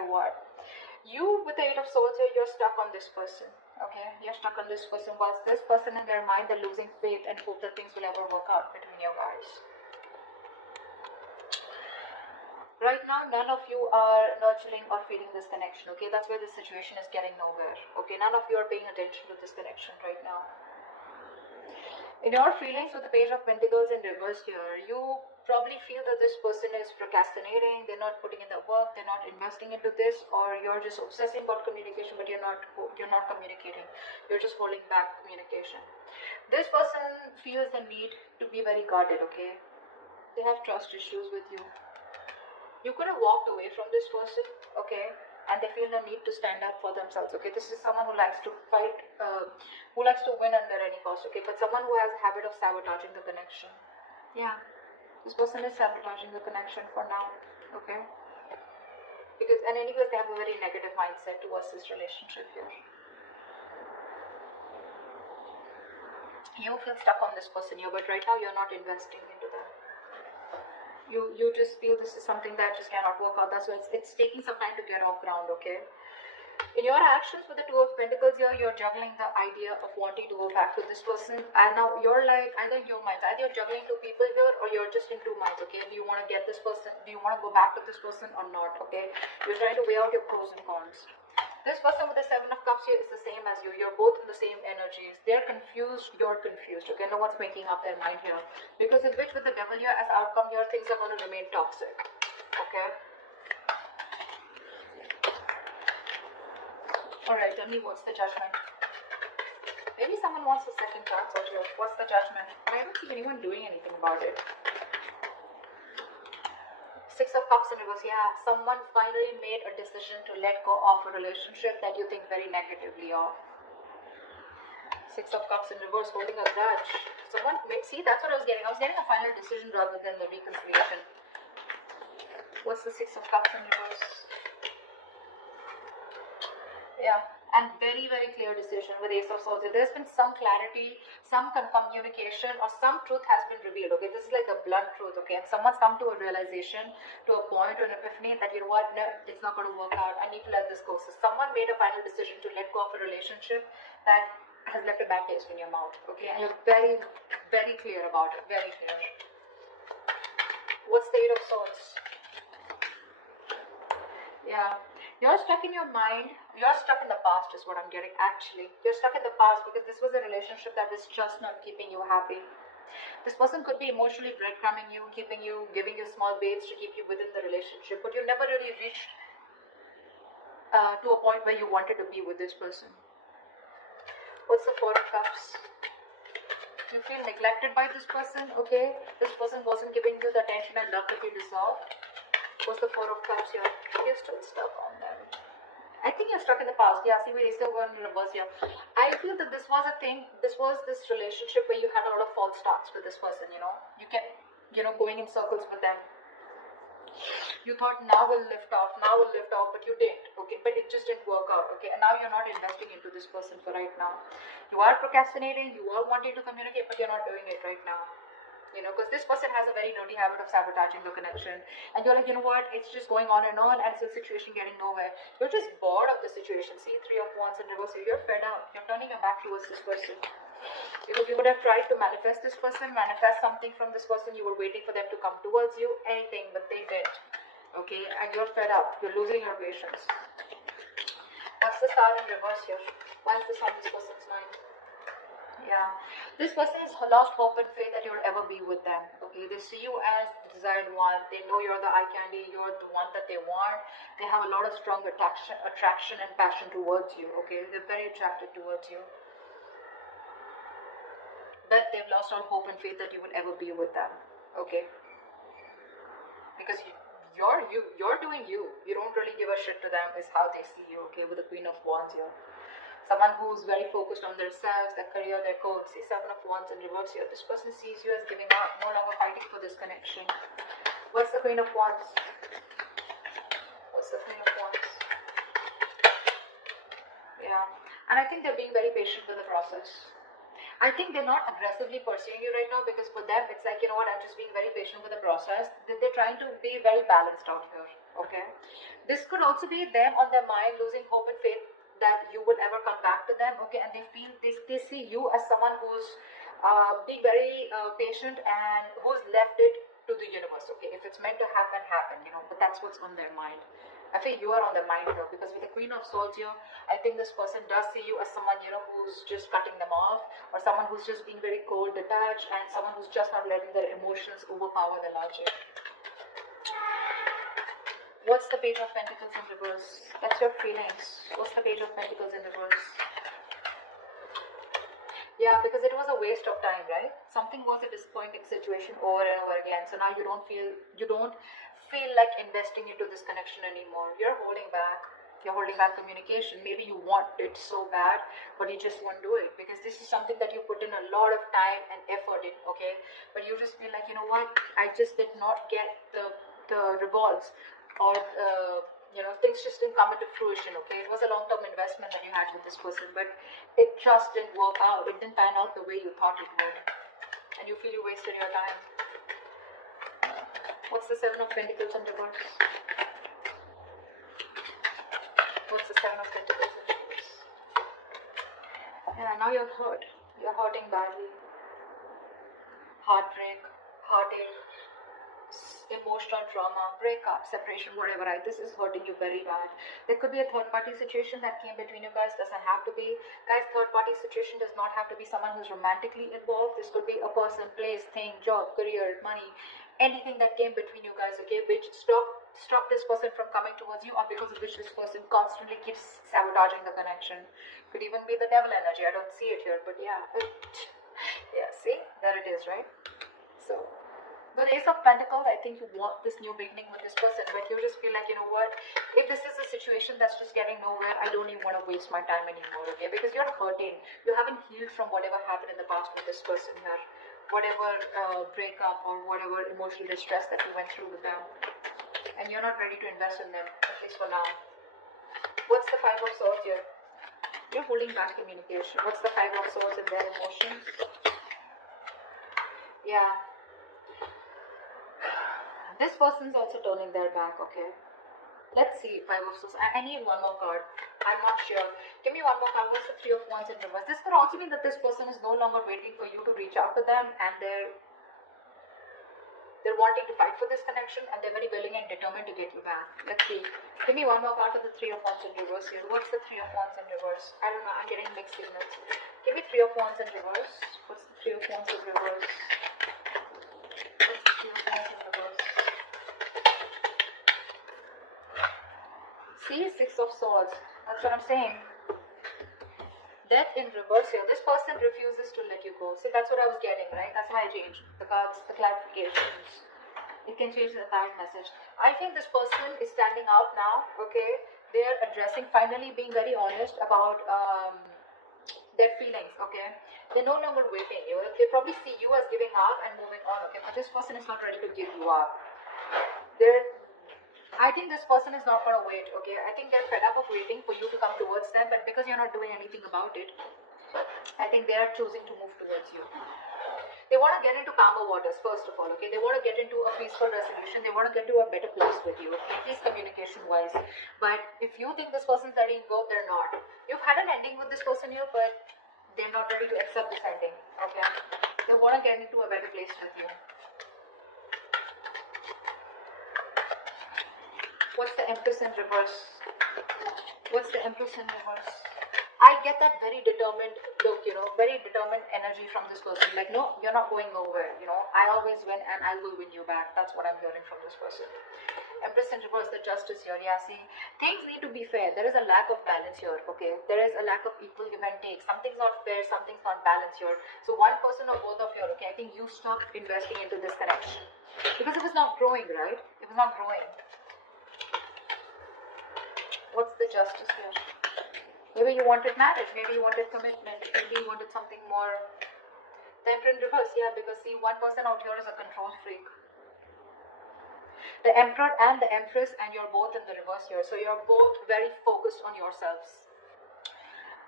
by what? You, with the Eight of Swords here, you're stuck on this person. Okay, you're stuck on this person. Whilst this person in their mind, they're losing faith and hope that things will ever work out between you guys. Right now, none of you are nurturing or feeding this connection. Okay, that's where this situation is getting nowhere. Okay, none of you are paying attention to this connection right now. In your feelings with the Page of Pentacles in reverse here, you probably feel that this person is procrastinating, they're not putting in the work, they're not investing into this, or you're just obsessing about communication, but you're not communicating. You're just holding back communication. This person feels the need to be very guarded, okay? They have trust issues with you. You could have walked away from this person, okay? And they feel the need to stand up for themselves, okay? This is someone who likes to fight, who likes to win under any cost, okay? But someone who has a habit of sabotaging the connection. Yeah, this person is sabotaging the connection for now, okay? Because, and anyways, they have a very negative mindset towards this relationship here. You feel stuck on this person here, but right now you're not investing into them. You just feel this is something that just cannot work out. That's why it's taking some time to get off ground, okay? In your actions with the Two of Pentacles here, you're juggling the idea of wanting to go back to this person. And now you're like, either your minds, either you're juggling two people here or you're just in two minds, okay? Do you want to get this person? Do you want to go back to this person or not, okay? You're trying to weigh out your pros and cons. This person with the Seven of Cups here is the same as you. You're both in the same energies. They're confused, you're confused, okay? No one's making up their mind here. Because in which with the Devil here as outcome here, things are going to remain toxic, okay? Alright, tell me what's the Judgment. Maybe someone wants a second chance or two. What's the Judgment? But I don't see anyone doing anything about it. Six of Cups in reverse. Yeah, someone finally made a decision to let go of a relationship that you think very negatively of. Six of Cups in reverse, holding a grudge. Someone, see, that's what I was getting. I was getting a final decision rather than the reconciliation. What's the Six of Cups in reverse? Yeah, and very, very clear decision with Ace of Swords. There's been some clarity, some communication, or some truth has been revealed, okay? This is like the blunt truth, okay? And someone's come to a realization, to a point, to an epiphany that, you know what, no, it's not going to work out. I need to let this go. So someone made a final decision to let go of a relationship that has left a bad taste in your mouth, okay? And you're very, very clear about it, very clear. What's the Eight of Swords? Yeah. You're stuck in your mind. You're stuck in the past is what I'm getting, actually. You're stuck in the past because this was a relationship that was just not keeping you happy. This person could be emotionally breadcrumbing you, keeping you, giving you small baits to keep you within the relationship, but you never really reached to a point where you wanted to be with this person. What's the Four of Cups? You feel neglected by this person, okay? This person wasn't giving you the attention and love that you deserved. What's the Four of Cups here? You're still stuck on them. I think you're stuck in the past. Yeah, see, we're still going in reverse here. I feel that this was a thing, this was this relationship where you had a lot of false starts with this person, you know. You kept, going in circles with them. You thought now we'll lift off, but you didn't, okay? But it just didn't work out, okay? And now you're not investing into this person for right now. You are procrastinating, you are wanting to communicate, but you're not doing it right now. Because this person has a very naughty habit of sabotaging the connection. And you're like, you know what, it's just going on, and it's a situation getting nowhere. You're just bored of the situation. See, Three of Wands in reverse. You're fed up. You're turning your back towards this person. Because you would have tried to manifest this person, manifest something from this person. You were waiting for them to come towards you, anything, but they didn't. Okay, and you're fed up. You're losing your patience. What's the Star in reverse here? Why is this on this person's mind? Yeah, this person has lost hope and faith that you'll ever be with them. Okay, they see you as the desired one. They know you're the eye candy. You're the one that they want. They have a lot of strong attraction and passion towards you. Okay, they're very attracted towards you. But they've lost all hope and faith that you will ever be with them. Okay, because you're doing you. You don't really give a shit to them. Is how they see you. Okay, with the Queen of Wands here. Someone who's very focused on themselves, their career, their goals. See, Seven of Wands in reverse here. This person sees you as giving up, no longer fighting for this connection. What's the Queen of Wands? What's the Queen of Wands? Yeah. And I think they're being very patient with the process. I think they're not aggressively pursuing you right now, because for them it's like, you know what, I'm just being very patient with the process. They're trying to be very balanced out here. Okay, this could also be them on their mind losing hope and faith that you will ever come back to them. Okay, and they feel they see you as someone who's being very patient and who's left it to the universe. Okay, if it's meant to happen, happen, you know, but that's what's on their mind. I think you are on the mind here, because with the Queen of Swords here, I think this person does see you as someone, you know, who's just cutting them off, or someone who's just being very cold, detached, and someone who's just not letting their emotions overpower the logic. What's the Page of Pentacles in reverse? That's your feelings. What's the Page of Pentacles in reverse? Yeah, because it was a waste of time, right? Something was a disappointing situation over and over again. So now you don't feel like investing into this connection anymore. You're holding back. You're holding back communication. Maybe you want it so bad, but you just won't do it, because this is something that you put in a lot of time and effort in, okay? But you just feel like, you know what, I just did not get the revolves, or you know, things just didn't come into fruition. Okay, it was a long-term investment that you had with this person, but it just didn't work out. It didn't pan out the way you thought it would, and you feel you wasted your time. What's the Seven of Pentacles in reverse? What's the Seven of Pentacles in reverse? Yeah, now you're hurt. You're hurting badly. Heartbreak, heartache, emotional trauma, breakup, separation, whatever, right? This is hurting you very bad. There could be a third party situation that came between you guys. Doesn't have to be. Guys, third party situation does not have to be someone who's romantically involved. This could be a person, place, thing, job, career, money, anything that came between you guys, okay, which stop this person from coming towards you, or because of which this person constantly keeps sabotaging the connection. Could even be the devil energy. I don't see it here, but yeah. Yeah, see? There it is, right? So the Ace of Pentacles, I think you want this new beginning with this person, but you just feel like, you know what, if this is a situation that's just getting nowhere, I don't even want to waste my time anymore, okay? Because you're hurting. You haven't healed from whatever happened in the past with this person here. Whatever breakup or whatever emotional distress that you went through with them. And you're not ready to invest in them, at least for now. What's the Five of Swords here? You're holding back communication. What's the Five of Swords in their emotions? Yeah. This person's also turning their back, okay? Let's see, Five of Swords. I need one more card. I'm not sure. Give me one more card. What's the Three of Wands in reverse? This could also mean that this person is no longer waiting for you to reach out to them, and they're wanting to fight for this connection, and they're very willing and determined to get you back. Let's see. Give me one more card for the Three of Wands in reverse here. What's the Three of Wands in reverse? I don't know. I'm getting mixed signals. Give me Three of Wands in reverse. What's the Three of Wands in reverse? What's the Three of Wands in reverse? See, Six of Swords. That's what I'm saying. Death in reverse here. This person refuses to let you go. See, that's what I was getting, right? That's why I changed the cards, the clarifications. It can change the entire message. I think this person is standing out now, okay? They're addressing, finally being very honest about their feelings, okay? They're no longer waiting. They probably see you as giving up and moving on, okay? But this person is not ready to give you up. I think this person is not going to wait, okay? I think they're fed up of waiting for you to come towards them, but because you're not doing anything about it, I think they are choosing to move towards you. They want to get into calmer waters, first of all, okay? They want to get into a peaceful resolution. They want to get to a better place with you, okay? At least communication-wise. But if you think this person's letting go, they're not. You've had an ending with this person here, but they're not ready to accept this ending, okay? They want to get into a better place with you. What's the Empress in reverse? What's the Empress in reverse? I get that very determined look, very determined energy from this person. Like, no, you're not going nowhere, I always win and I will win you back. That's what I'm hearing from this person. Empress in reverse, the Justice here. Yeah, see, things need to be fair. There is a lack of balance here, okay? There is a lack of equal give and take. Something's not fair, something's not balanced here. So one person or both of you, okay, I think you stop investing into this connection. Because it was not growing, right? It was not growing. What's the Justice here? Maybe you wanted marriage, maybe you wanted commitment, maybe you wanted something more. The Emperor in reverse, yeah, because see, one person out here is a control freak. The Emperor and the Empress, and you're both in the reverse here, so you're both very focused on yourselves.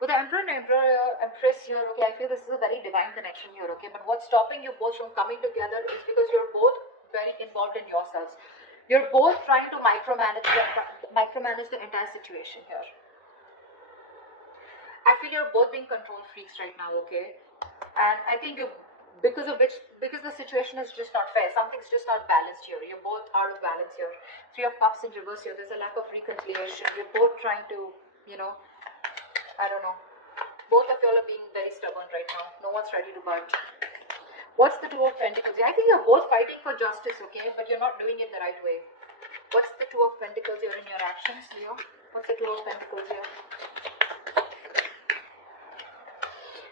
With the Emperor and Empress here, okay, I feel this is a very divine connection here, okay. But what's stopping you both from coming together is because you're both very involved in yourselves. You're both trying to micromanage the entire situation here. I feel you're both being control freaks right now, okay. And I think because the situation is just not fair. Something's just not balanced here. You're both out of balance here. Three of Cups in reverse here. There's a lack of reconciliation. You're both trying to, I don't know. Both of y'all are being very stubborn right now. No one's ready to budge. What's the Two of Pentacles? I think you're both fighting for justice, okay? But you're not doing it the right way. What's the Two of Pentacles here in your actions, Leo? What's the Two of Pentacles here?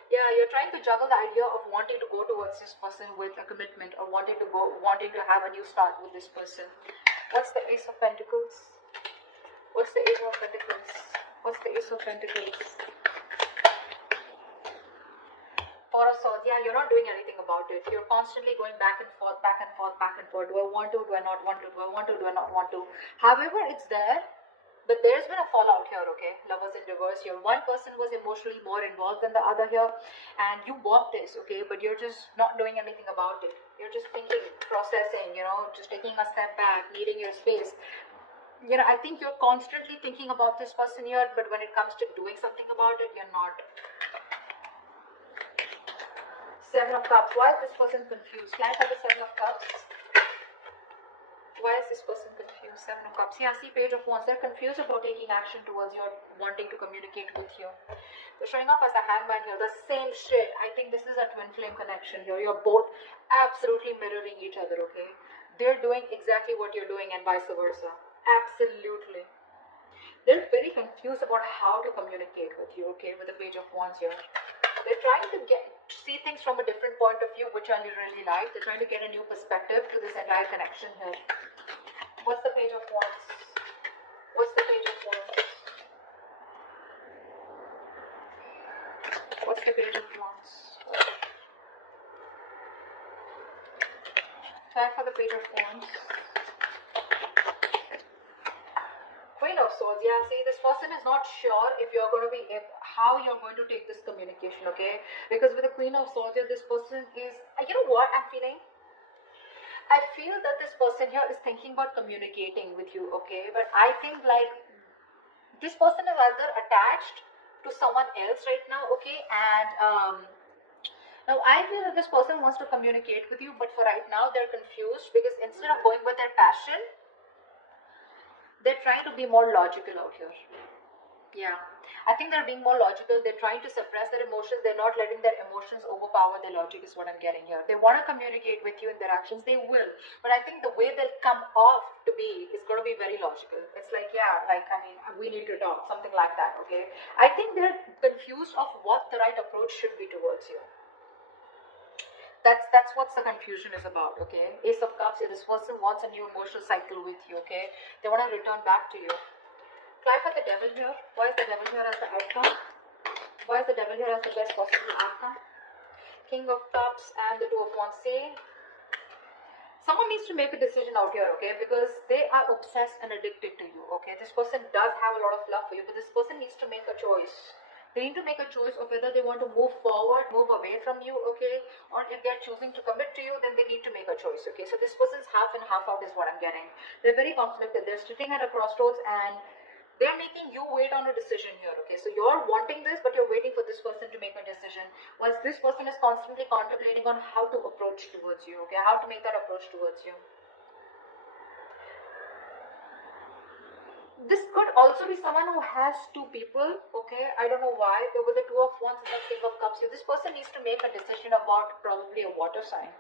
Yeah, you're trying to juggle the idea of wanting to go towards this person with a commitment, or wanting to have a new start with this person. What's the Ace of Pentacles? What's the Ace of Pentacles? What's the Ace of Pentacles? Four of Swords. Yeah, you're not doing anything about it. You're constantly going back and forth, back and forth, back and forth. Do I want to? Do I not want to? Do I want to? Do I not want to? However, it's there. But there's been a fallout here, okay? Lovers in reverse here. One person was emotionally more involved than the other here. And you want this, okay? But you're just not doing anything about it. You're just thinking, processing, just taking a step back, needing your space. I think you're constantly thinking about this person here. But when it comes to doing something about it, you're not. Seven of Cups. Why is this person confused? Can I have the Seven of Cups? Why is this person confused? Seven of Cups. Yeah, see, Page of Wands. They're confused about taking action towards you, wanting to communicate with you. They're showing up as a hangman here. The same shit. I think this is a twin flame connection here. You're both absolutely mirroring each other, okay? They're doing exactly what you're doing and vice versa. Absolutely. They're very confused about how to communicate with you, okay? With the Page of Wands here. They're trying to see things from a different point of view, which I really like. They're trying to get a new perspective to this entire connection here. What's the Page of Wands? What's the Page of Wands? What's the Page of Wands? Try for the Page of Wands. Queen of Swords. Yeah, see, this person is not sure if you're going to be how you're going to take this communication, okay? Because with the Queen of Swords here, this person is, you know what I'm feeling? I feel that this person here is thinking about communicating with you, okay? But I think like this person is either attached to someone else right now, okay? And now I feel that this person wants to communicate with you, but for right now they're confused because instead of going with their passion, they're trying to be more logical out here. Yeah, I think they're being more logical. They're trying to suppress their emotions. They're not letting their emotions overpower their logic is what I'm getting here. They want to communicate with you in their actions. They will. But I think the way they'll come off to be is going to be very logical. It's like, yeah, like, I mean, we need to talk. Something like that, okay? I think they're confused of what the right approach should be towards you. That's what the confusion is about, okay? Ace of Cups, this person wants a new emotional cycle with you, okay? They want to return back to you. Try for the Devil here. Why is the Devil here as the outcome? Why is the Devil here as the best possible outcome? King of Cups and the Two of Wands. See, someone needs to make a decision out here, okay? Because they are obsessed and addicted to you, okay? This person does have a lot of love for you, but this person needs to make a choice. They need to make a choice of whether they want to move forward, move away from you, okay? Or if they're choosing to commit to you, then they need to make a choice, okay? So this person's half and half out is what I'm getting. They're very conflicted. They're sitting at a crossroads and they're making you wait on a decision here, okay? So you're wanting this, but you're waiting for this person to make a decision. Whilst this person is constantly contemplating on how to approach towards you, okay? How to make that approach towards you. This could also be someone who has two people, okay? I don't know why. But with the Two of Wands and the King of Cups, this person needs to make a decision about probably a water sign,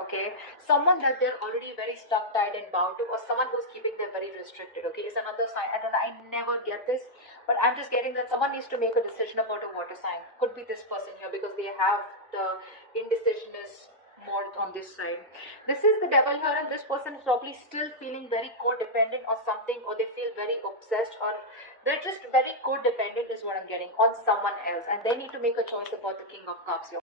okay? Someone that they're already very stuck, tied, and bound to, or someone who's keeping them very restricted, okay? Is another sign. I don't know. I never get this, but I'm just getting that someone needs to make a decision about a water sign. Could be this person here because they have the indecision is more on this side. This is the Devil here, and this person is probably still feeling very codependent or something, or they feel very obsessed, or they're just very codependent is what I'm getting on someone else, and they need to make a choice about the King of Cups here.